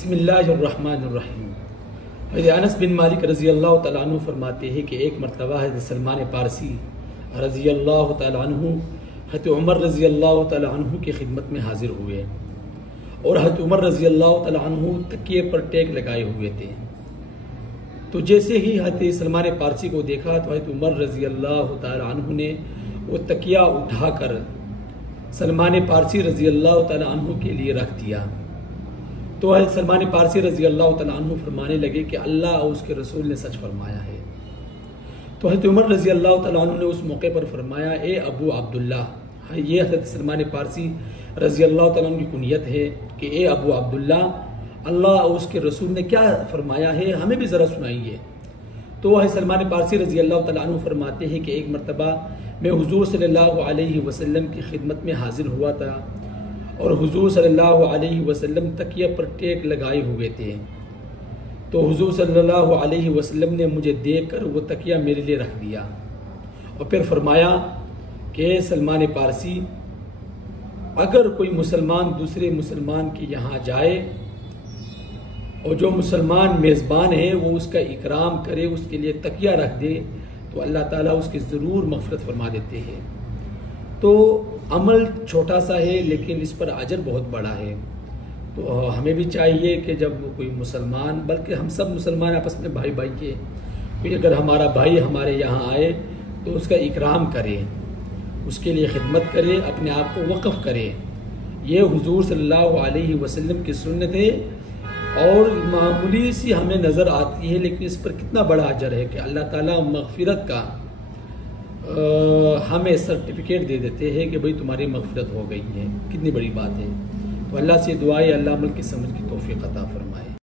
بسم اللہ الرحمن الرحیم۔ حضرت انس بن مالک رضی اللہ تعالیٰ عنہ فرماتے ہیں کہ ایک مرتبہ حضرت سلمان پارسی رضی اللہ تعالیٰ عنہ حضرت عمر رضی اللہ تعالیٰ عنہ کی خدمت میں حاضر ہوئے اور حضرت عمر رضی اللہ تعالیٰ عنہ تکیے پر ٹیک لگائے ہوئے تھے۔ تو جیسے ہی حضرت سلمان پارسی کو دیکھا تو حضرت عمر رضی اللہ تعالیٰ عنہ نے وہ تکیہ اٹھا کر سلمان پارسی رضی اللہ تعالیٰ عنہ کے لیے رکھ دیا۔ تو حضرت سلمان پارسی رضی اللہ تعالیٰ عنہ فرمانے لگے کہ اللہ اور اس کے رسول نے سچ فرمایا ہے۔ تو حضرت عمر رضی اللہ تعالیٰ عنہ نے اس موقع پر فرمایا، اے ابو عبداللہ، یہ حضرت سلمان پارسی رضی اللہ تعالیٰ عنہ کی کنیت ہے کہ اے ابو عبداللہ، اللہ اور اس کے رسول نے کیا فرمایا ہے ہمیں بھی ذرا سنائیے۔ تو حضرت سلمان پارسی رضی اللہ تعالیٰ عنہ فرماتے ہیں کہ ایک مرتبہ میں حضور صلی اللہ علیہ وسلم کی خدمت میں حاضر ہوا تھا اور حضور صلی اللہ علیہ وسلم تکیہ پر ٹیک لگائے ہوئے تھے۔ تو حضور صلی اللہ علیہ وسلم نے مجھے دیکھ کر وہ تکیہ میرے لیے رکھ دیا اور پھر فرمایا کہ سلمان پارسی، اگر کوئی مسلمان دوسرے مسلمان کے یہاں جائے اور جو مسلمان میزبان ہے وہ اس کا اکرام کرے، اس کے لیے تکیہ رکھ دے تو اللہ تعالیٰ اس کی ضرور مغفرت فرما دیتے ہیں۔ تو عمل چھوٹا سا ہے لیکن اس پر اجر بہت بڑا ہے۔ تو ہمیں بھی چاہیے کہ جب کوئی مسلمان، بلکہ ہم سب مسلمان آپس میں بھائی بھائی کے، کوئی اگر ہمارا بھائی ہمارے یہاں آئے تو اس کا اکرام کرے، اس کے لیے خدمت کرے، اپنے آپ کو وقف کرے۔ یہ حضور صلی اللہ علیہ وسلم کی سنت ہے اور معمولی سی ہمیں نظر آتی ہے لیکن اس پر کتنا بڑا اجر ہے کہ اللہ تعالیٰ مغفرت کا ہمیں سرٹیفکیٹ دے دیتے ہیں کہ بھئی تمہاری مغفرت ہو گئی ہے۔ کتنی بڑی بات ہے۔ تو اللہ سے دعا ہے اللہ عمل کی سمجھ کی توفیق عطا فرمائے۔